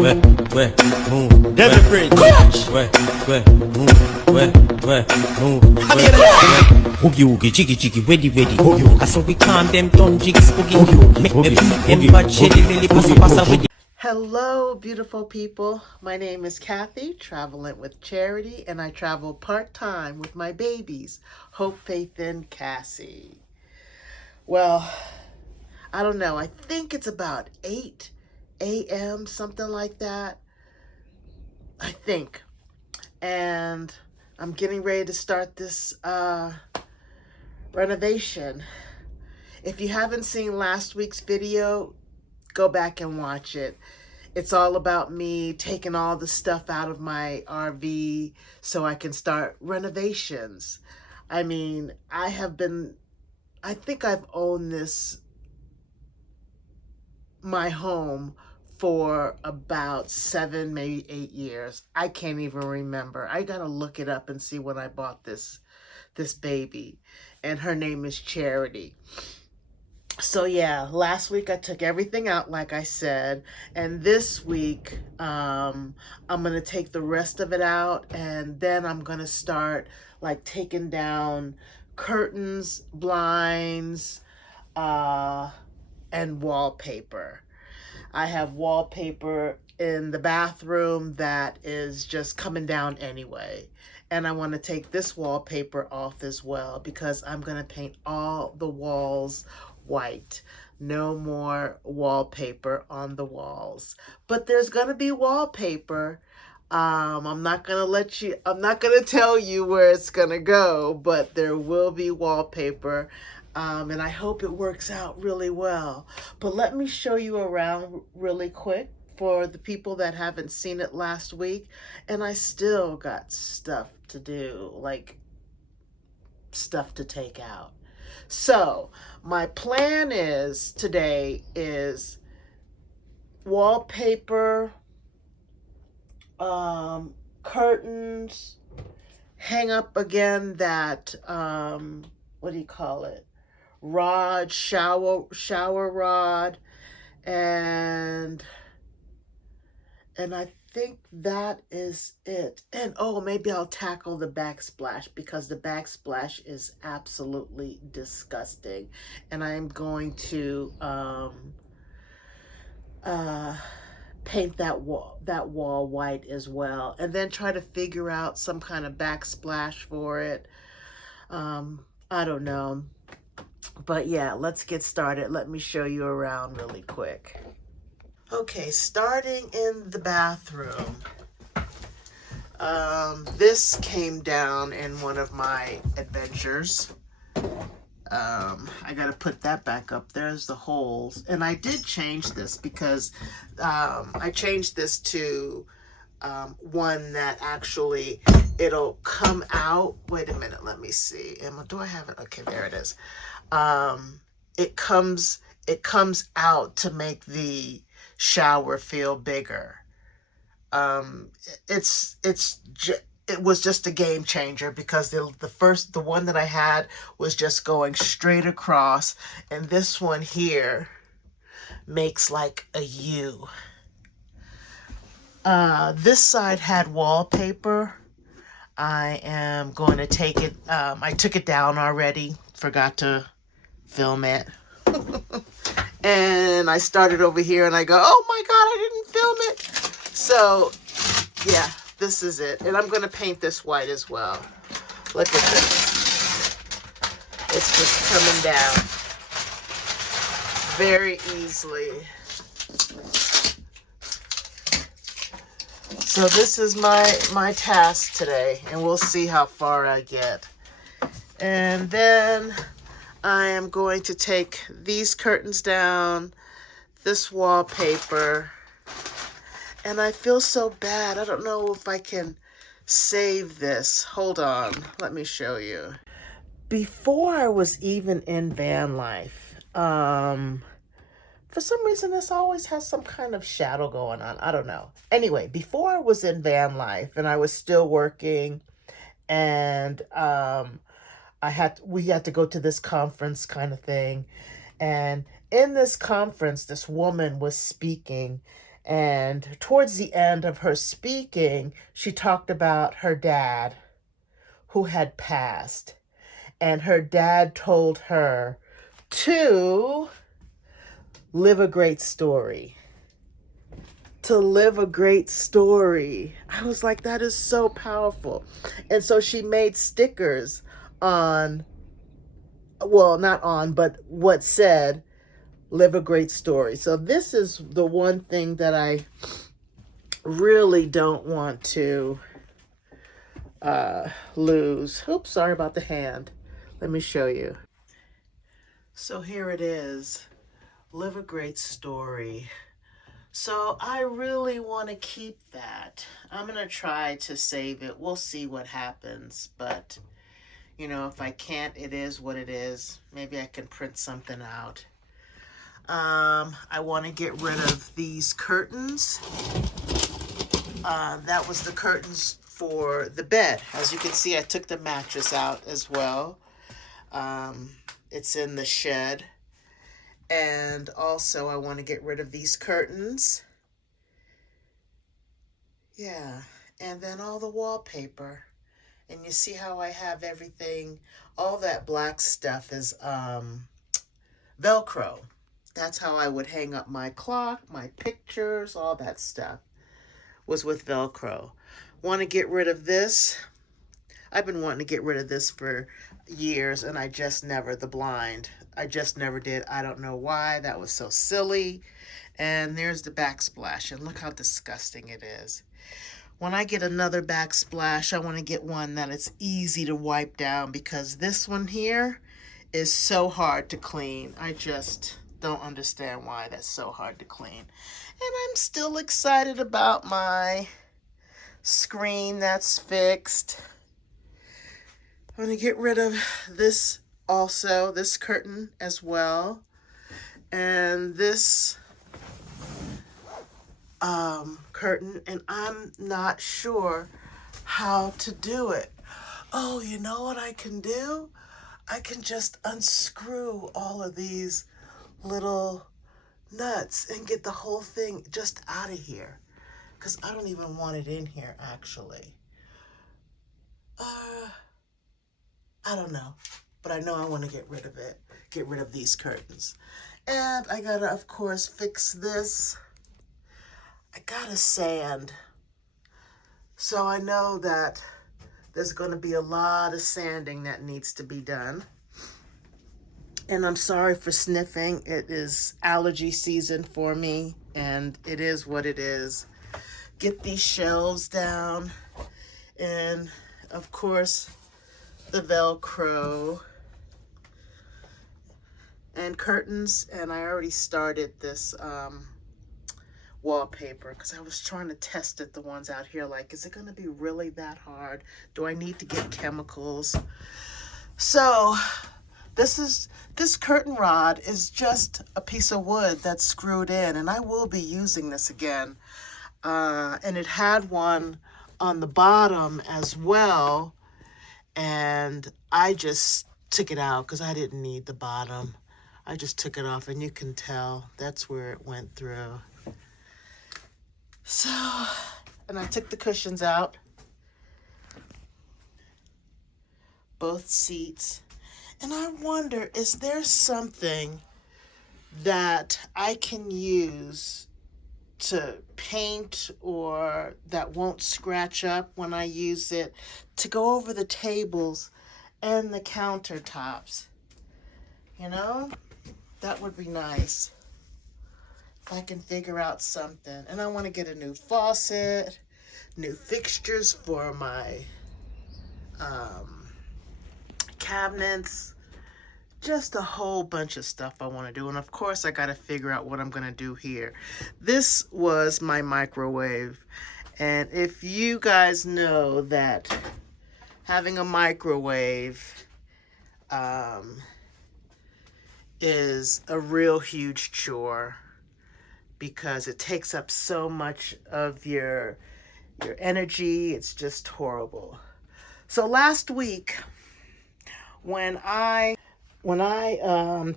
ouais, move. There's a bridge. Ouais, move. Oogie oogie, jiggy jiggy, ready. I saw we calm them down, jiggy spooky. Make them bad shady, lily passa with. Hello, beautiful people. My name is Kathy, traveling with Charity, and I travel part-time with my babies, Hope, Faith, and Cassie. Well, I don't know. I think it's about 8 a.m., something like that. I think. And I'm getting ready to start this renovation. If you haven't seen last week's video, go back and watch it. It's all about me taking all the stuff out of my RV so I can start renovations. I mean, I think I've owned my home for about 7, maybe 8 years. I can't even remember. I gotta look it up and see when I bought this baby. And her name is Charity. So yeah, last week I took everything out like I said, and this week I'm gonna take the rest of it out, and then I'm gonna start like taking down curtains, blinds, and wallpaper. I have wallpaper in the bathroom that is just coming down anyway. And I want to take this wallpaper off as well because I'm going to paint all the walls white. No more wallpaper on the walls. But there's going to be wallpaper. I'm not going to tell you where it's going to go, but there will be wallpaper. And I hope it works out really well. But let me show you around really quick for the people that haven't seen it last week. And I still got stuff to do, like stuff to take out. So my plan today is wallpaper, curtains, hang up again that, what do you call it? Rod, shower rod, and I think that is it. And oh, maybe I'll tackle the backsplash because the backsplash is absolutely disgusting, and I am going to paint that wall white as well, and then try to figure out some kind of backsplash for it. I don't know. But yeah, let's get started. Let me show you around really quick. Okay, starting in the bathroom. This came down in one of my adventures. I gotta put that back up. There's the holes. And I did change this because I changed this to one that actually it'll come out. Wait a minute, let me see. Do I have it? Okay, there it is. It comes out to make the shower feel bigger. It was just a game changer because the one that I had was just going straight across, and this one here makes like a U. This side had wallpaper. I am going to take it, I took it down already, forgot to film it. And I started over here and I go, oh my God, I didn't film it. So yeah, this is it. And I'm going to paint this white as well. Look at this. It's just coming down very easily. So this is my task today, and we'll see how far I get. And then I am going to take these curtains down, this wallpaper, and I feel so bad. I don't know if I can save this. Hold on, let me show you. Before I was even in van life, for some reason, this always has some kind of shadow going on. I don't know. Anyway, before I was in van life and I was still working, and we had to go to this conference kind of thing. And in this conference, this woman was speaking, And towards the end of her speaking, she talked about her dad who had passed. And her dad told her to live a great story. To live a great story. I was like, that is so powerful. And so she made stickers on, well, not on, but what said, live a great story. So this is the one thing that I really don't want to lose. Oops, sorry about the hand. Let me show you. So here it is. Live a great story. So I really want to keep that. I'm going to try to save it. We'll see what happens. But, you know, if I can't, it is what it is. Maybe I can print something out. I want to get rid of these curtains. That was the curtains for the bed. As you can see, I took the mattress out as well. It's in the shed. And also, I want to get rid of these curtains. Yeah. And then all the wallpaper. And you see how I have everything. All that black stuff is Velcro. That's how I would hang up my clock, my pictures, all that stuff was with Velcro. Want to get rid of this. I've been wanting to get rid of this for years, and I just never, the blind. I just never did. I don't know why. That was so silly. And there's the backsplash, and look how disgusting it is. When I get another backsplash, I want to get one that is easy to wipe down, because this one here is so hard to clean. I just don't understand why that's so hard to clean. And I'm still excited about my screen that's fixed. I'm going to get rid of this also, this curtain as well. And this curtain, and I'm not sure how to do it. Oh, you know what I can do? I can just unscrew all of these little nuts and get the whole thing just out of here. Because I don't even want it in here, actually. I don't know. But I know I want to get rid of it. Get rid of these curtains. And I gotta, of course, fix this. I gotta sand. So I know that there's going to be a lot of sanding that needs to be done. And I'm sorry for sniffing. It is allergy season for me, and it is what it is. Get these shelves down. And, of course, the Velcro. And curtains. And I already started this wallpaper, because I was trying to test it, the ones out here, like, is it going to be really that hard? Do I need to get chemicals? So this curtain rod is just a piece of wood that's screwed in, and I will be using this again. And it had one on the bottom as well, and I just took it out because I didn't need the bottom. I just took it off, and you can tell that's where it went through. So, and I took the cushions out, both seats, and I wonder, is there something that I can use to paint or that won't scratch up when I use it to go over the tables and the countertops? You know, that would be nice. I can figure out something. And I want to get a new faucet, new fixtures for my cabinets, just a whole bunch of stuff I want to do. And of course, I got to figure out what I'm going to do here. This was my microwave. And if you guys know that having a microwave is a real huge chore, because it takes up so much of your energy. It's just horrible. So last week, when I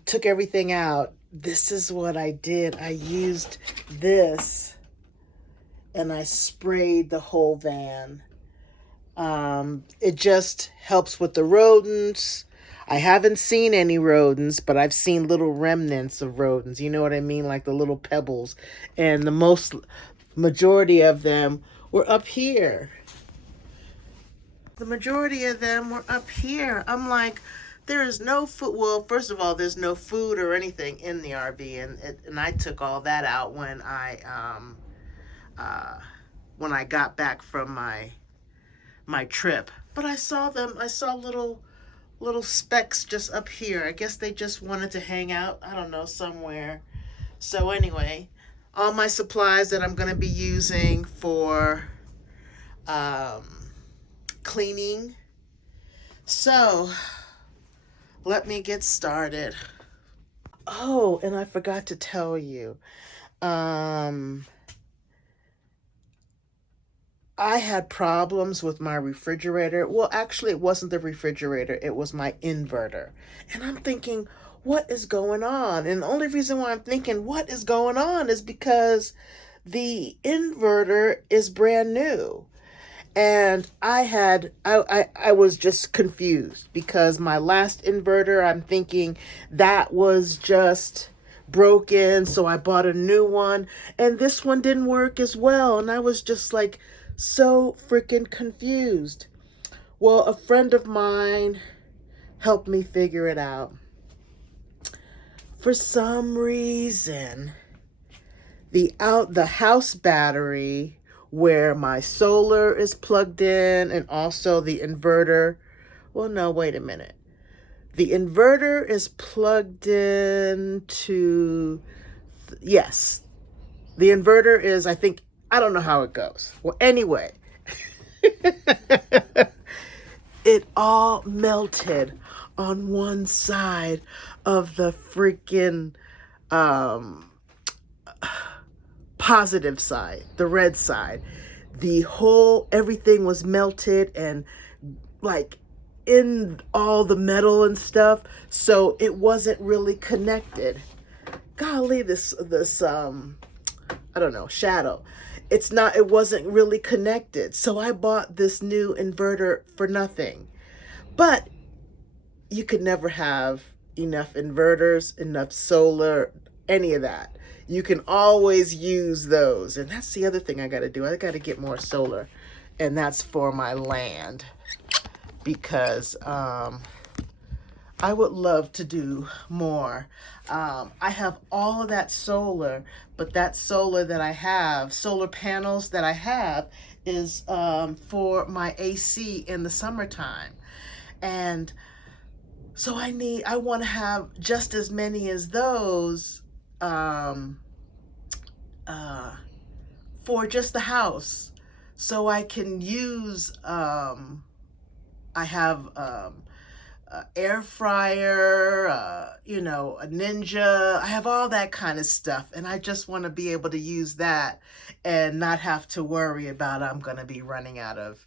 took everything out, this is what I did. I used this and I sprayed the whole van. It just helps with the rodents. I haven't seen any rodents, but I've seen little remnants of rodents. You know what I mean? Like the little pebbles. And the majority of them were up here. The majority of them were up here. I'm like, there is no food. Well, first of all, there's no food or anything in the RV, and I took all that out when I got back from my trip. But I saw them. I saw little specks just up here. I guess they just wanted to hang out. I don't know, somewhere. So anyway, all my supplies that I'm going to be using for cleaning. So let me get started. Oh, and I forgot to tell you. I had problems with my refrigerator. Well, actually, it wasn't the refrigerator. It was my inverter. And I'm thinking, what is going on? And the only reason why I'm thinking what is going on is because the inverter is brand new. And I was just confused because my last inverter, I'm thinking that was just broken. So I bought a new one, and this one didn't work as well. And I was just like, so freaking confused. Well, a friend of mine helped me figure it out. For some reason, the house battery where my solar is plugged in and also the inverter. Well, no, wait a minute. The inverter is plugged in to, yes, the inverter is, I don't know how it goes. Well, anyway, it all melted on one side of the freaking positive side, the red side. Everything was melted and like in all the metal and stuff. So it wasn't really connected. Golly, this I don't know, shadow. It wasn't really connected. So I bought this new inverter for nothing. But you could never have enough inverters, enough solar, any of that. You can always use those. And that's the other thing I got to do. I got to get more solar. And that's for my land. Because I would love to do more. I have all of that solar, but that solar that I have, solar panels that I have, is for my AC in the summertime. And so I want to have just as many as those for just the house. So I can use, I have air fryer, a Ninja. I have all that kind of stuff, and I just want to be able to use that and not have to worry about I'm going to be running out of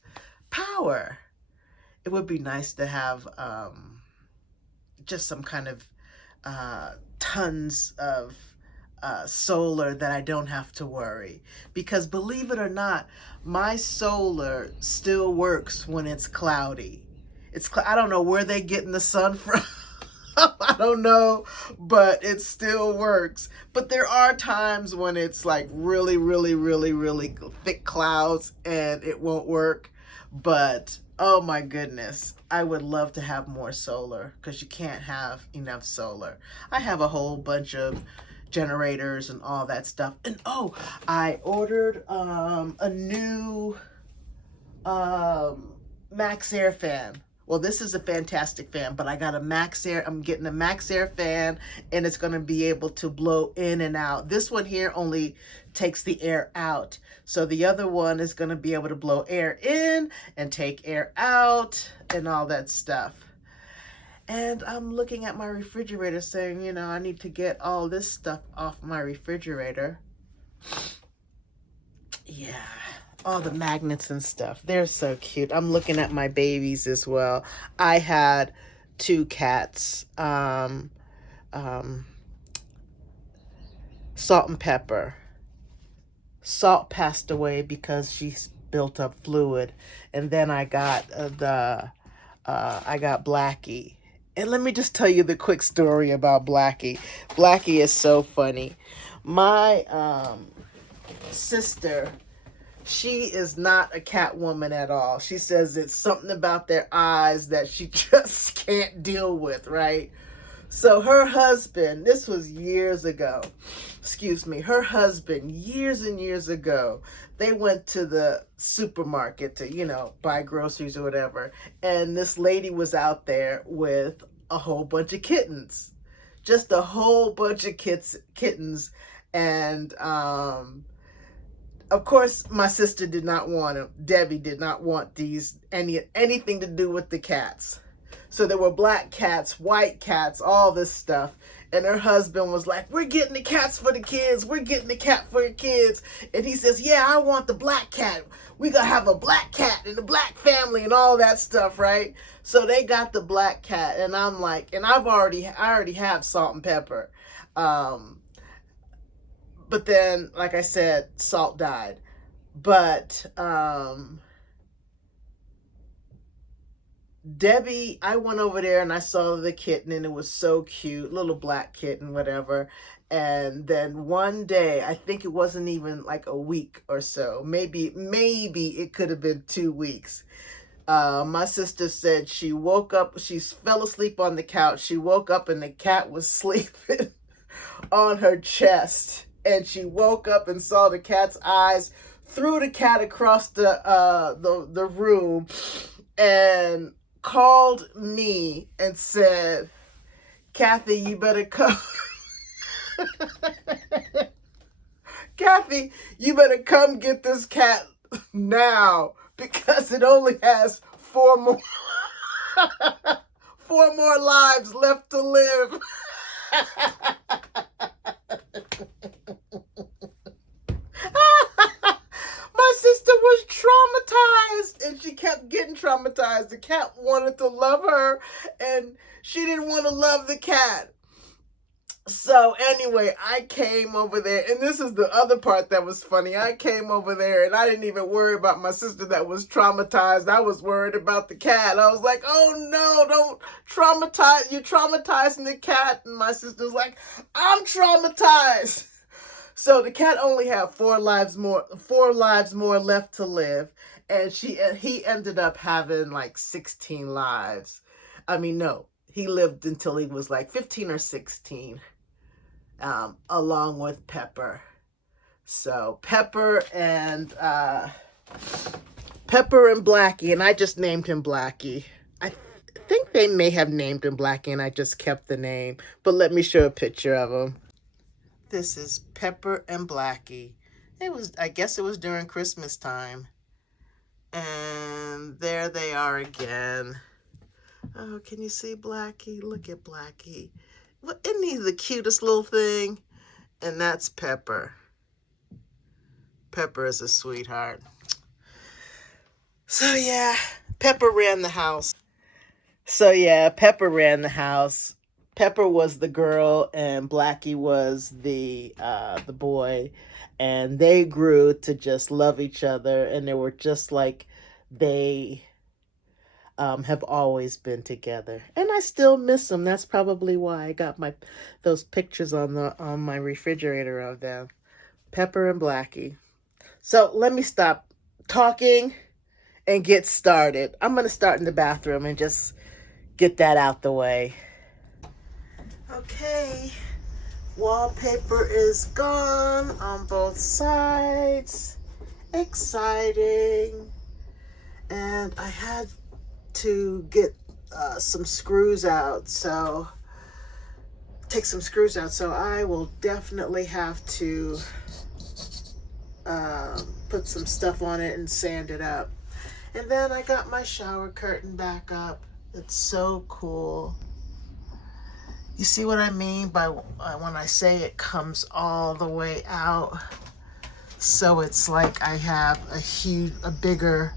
power. It would be nice to have just some kind of tons of solar that I don't have to worry. Because believe it or not, my solar still works when it's cloudy. I don't know where they getting the sun from. I don't know, but it still works. But there are times when it's like really, really, really, really thick clouds and it won't work. But oh my goodness, I would love to have more solar because you can't have enough solar. I have a whole bunch of generators and all that stuff. And oh, I ordered a new Max Air fan. Well, this is a fantastic fan, but I got a Max Air. I'm getting a Max Air fan, and it's going to be able to blow in and out. This one here only takes the air out. So the other one is going to be able to blow air in and take air out and all that stuff. And I'm looking at my refrigerator saying, I need to get all this stuff off my refrigerator. Yeah. All the magnets and stuff. They're so cute. I'm looking at my babies as well. I had 2 cats. Salt and Pepper. Salt passed away because she built up fluid, and then I got I got Blackie. And let me just tell you the quick story about Blackie. Blackie is so funny. My sister, she is not a cat woman at all. She says it's something about their eyes that she just can't deal with, right? So her husband, this was years ago, her husband, years and years ago, they went to the supermarket to, buy groceries or whatever. And this lady was out there with a whole bunch of kittens, just a whole bunch of kittens. And, of course, my sister did not want them. Debbie did not want anything to do with the cats. So there were black cats, white cats, all this stuff. And her husband was like, we're getting the cats for the kids. We're getting the cat for the kids. And he says, yeah, I want the black cat. We gonna have a black cat in the black family and all that stuff, right? So they got the black cat. And I'm like, and I already have Salt and Pepper. But then, like I said, Salt died. But Debbie, I went over there and I saw the kitten, and it was so cute, little black kitten, whatever. And then one day, I think it wasn't even like a week or so, maybe it could have been 2 weeks. My sister said she woke up, she fell asleep on the couch. She woke up and the cat was sleeping on her chest. And she woke up and saw the cat's eyes, threw the cat across the room, and called me and said, Kathy, you better come. Kathy, you better come get this cat now, because it only has 4 more 4 more lives left to live. My sister was traumatized, and she kept getting traumatized. The cat wanted to love her, and she didn't want to love the cat. So anyway, I came over there, and this is the other part that was funny. I came over there, and I didn't even worry about my sister that was traumatized. I was worried about the cat. I was like, oh no, don't traumatize. You're traumatizing the cat. And my sister's like, I'm traumatized. So the cat only had 4 lives more left to live, and he ended up having like 16 lives. I mean, no, he lived until he was like 15 or 16, along with Pepper. So Pepper and Blackie, and I just named him Blackie. I think they may have named him Blackie, and I just kept the name. But let me show a picture of him. This is Pepper and Blackie. I guess it was during Christmas time. And there they are again. Oh, can you see Blackie? Look at Blackie. Isn't he the cutest little thing? And that's Pepper. Pepper is a sweetheart. So yeah, Pepper ran the house. Pepper was the girl and Blackie was the boy, and they grew to just love each other, and they were just like they have always been together. And I still miss them. That's probably why I got those pictures on my refrigerator of them. Pepper and Blackie. So let me stop talking and get started. I'm going to start in the bathroom and just get that out the way. Okay, wallpaper is gone on both sides. Exciting. And I had to get some screws out, so I will definitely have to put some stuff on it and sand it up. And then I got my shower curtain back up. It's so cool. You see what I mean by when I say it comes all the way out? So it's like I have a bigger,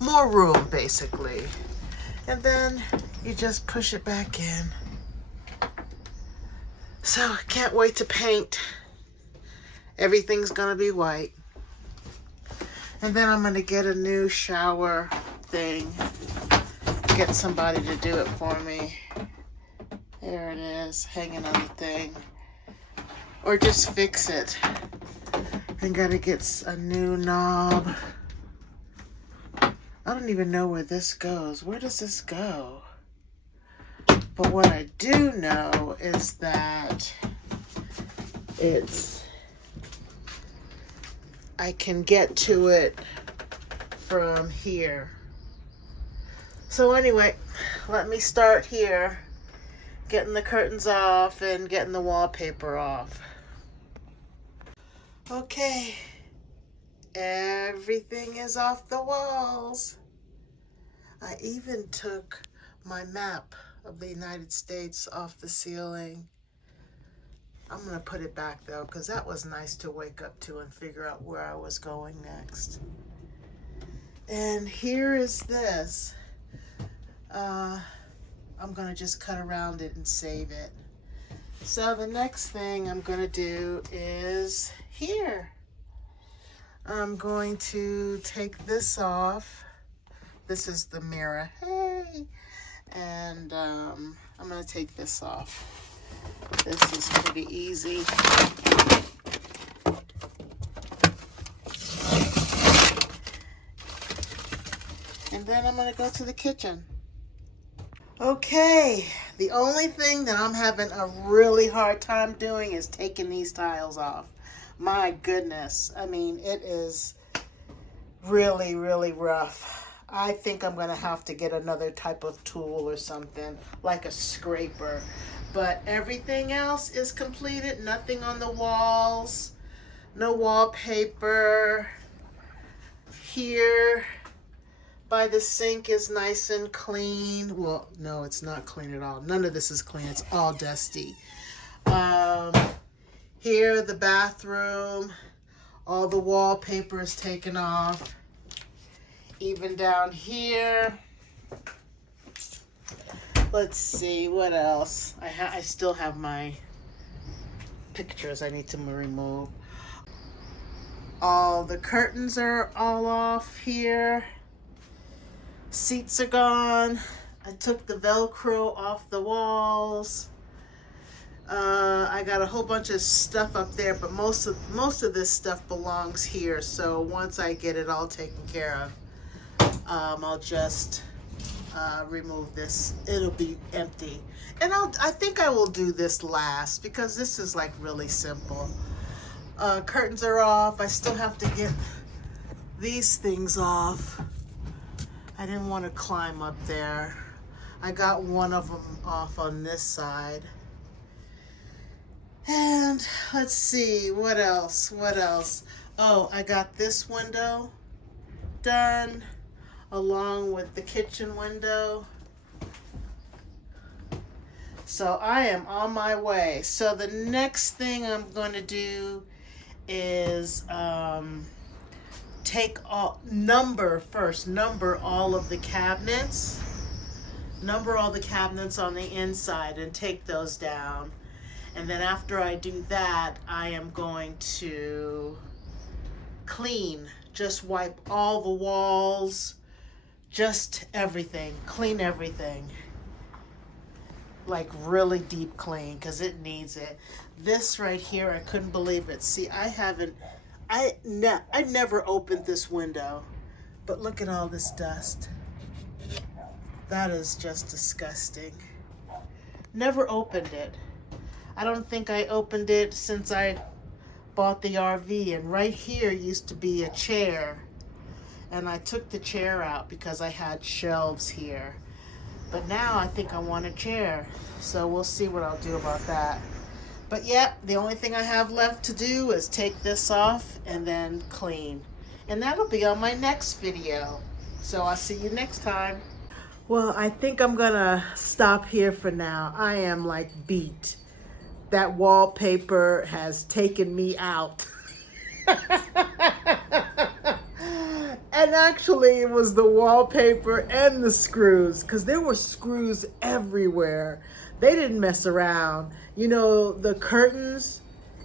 more room basically. And then you just push it back in. So I can't wait to paint. Everything's gonna be white. And then I'm gonna get a new shower thing. Get somebody to do it for me. There it is, hanging on the thing. Or just fix it. And gotta get a new knob. I don't even know where this goes. Where does this go? But what I do know is that I can get to it from here. So anyway, let me start here, getting the curtains off and getting the wallpaper off. Okay, everything is off the walls. I even took my map of the United States off the ceiling. I'm gonna put it back though, because that was nice to wake up to and figure out where I was going next. And here is this. I'm gonna just cut around it and save it. So the next thing I'm gonna do is here. I'm going to take this off. This is the mirror, hey! And I'm gonna take this off. This is pretty easy. And then I'm gonna go to the kitchen. Okay, the only thing that I'm having a really hard time doing is taking these tiles off. My goodness, I mean, it is really, really rough. I think I'm gonna have to get another type of tool or something, like a scraper. But everything else is completed, nothing on the walls, no wallpaper. Here by the sink is nice and clean. Well, no, it's not clean at all. None of this is clean, it's all dusty. Here, the bathroom, all the wallpaper is taken off. Even down here. Let's see, what else? I still have my pictures I need to remove. All the curtains are all off here. Seats are gone. I took the Velcro off the walls. I got a whole bunch of stuff up there, but most of this stuff belongs here. So once I get it all taken care of, I'll just remove this. It'll be empty, and I think I will do this last because this is like really simple. Curtains are off. I still have to get these things off. I didn't want to climb up there. I got one of them off on this side. And let's see, what else? Oh, I got this window done along with the kitchen window. So I am on my way. So the next thing I'm going to do is number all of the cabinets. Number all the cabinets on the inside and take those down. And then after I do that, I am going to clean, just wipe all the walls, just everything, clean everything. Like really deep clean, because it needs it. This right here, I couldn't believe it. See, I never opened this window, but look at all this dust. That is just disgusting. Never opened it. I don't think I opened it since I bought the RV, and right here used to be a chair, and I took the chair out because I had shelves here. But now I think I want a chair, so we'll see what I'll do about that. But yeah, the only thing I have left to do is take this off and then clean. And that'll be on my next video. So I'll see you next time. Well, I think I'm gonna stop here for now. I am like beat. That wallpaper has taken me out. And actually it was the wallpaper and the screws, because there were screws everywhere. They didn't mess around. You know, the curtains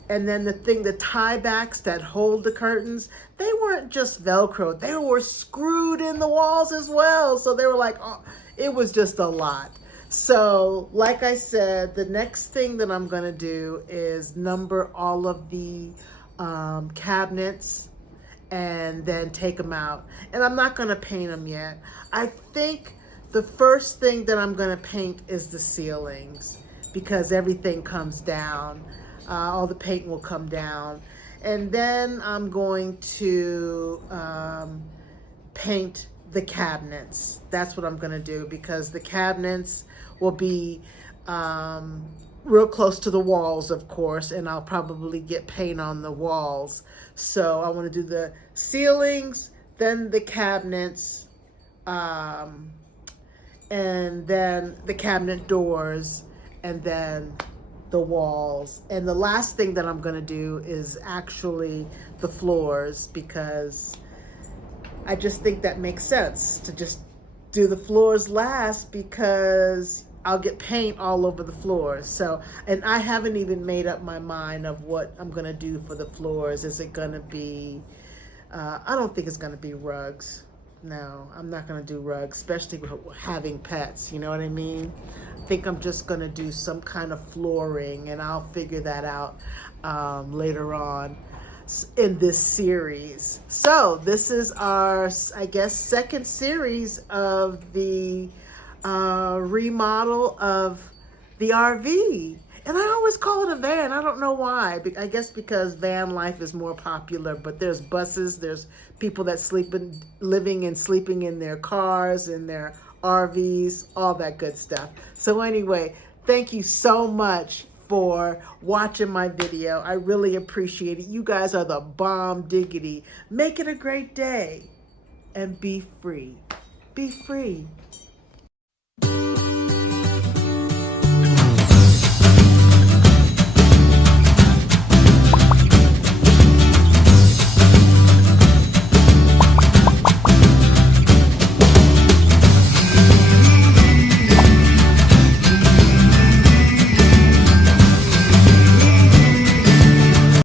And then the tie backs that hold the curtains, they weren't just Velcro, they were screwed in the walls as well. So they were like, oh, it was just a lot. So like I said, the next thing that I'm gonna do is number all of the cabinets and then take them out. And I'm not gonna paint them yet. I think the first thing that I'm gonna paint is the ceilings, because everything comes down. All the paint will come down. And then I'm going to paint the cabinets. That's what I'm gonna do, because the cabinets will be real close to the walls, of course, and I'll probably get paint on the walls. So I wanna do the ceilings, then the cabinets, and then the cabinet doors, and then the walls. And the last thing that I'm gonna do is actually the floors, because I just think that makes sense to just do the floors last, because I'll get paint all over the floors. So, and I haven't even made up my mind of what I'm gonna do for the floors. Is it gonna be, I don't think it's gonna be rugs. No, I'm not gonna do rugs, especially with having pets, you know what I mean? I think I'm just gonna do some kind of flooring, and I'll figure that out later on in this series. So this is our, I guess, second series of the remodel of the RV. And I always call it a van. I don't know why. I guess because van life is more popular, but there's buses, there's people that living and sleeping in their cars, in their RVs, all that good stuff. So anyway, thank you so much for watching my video. I really appreciate it. You guys are the bomb diggity. Make it a great day and be free. Be free.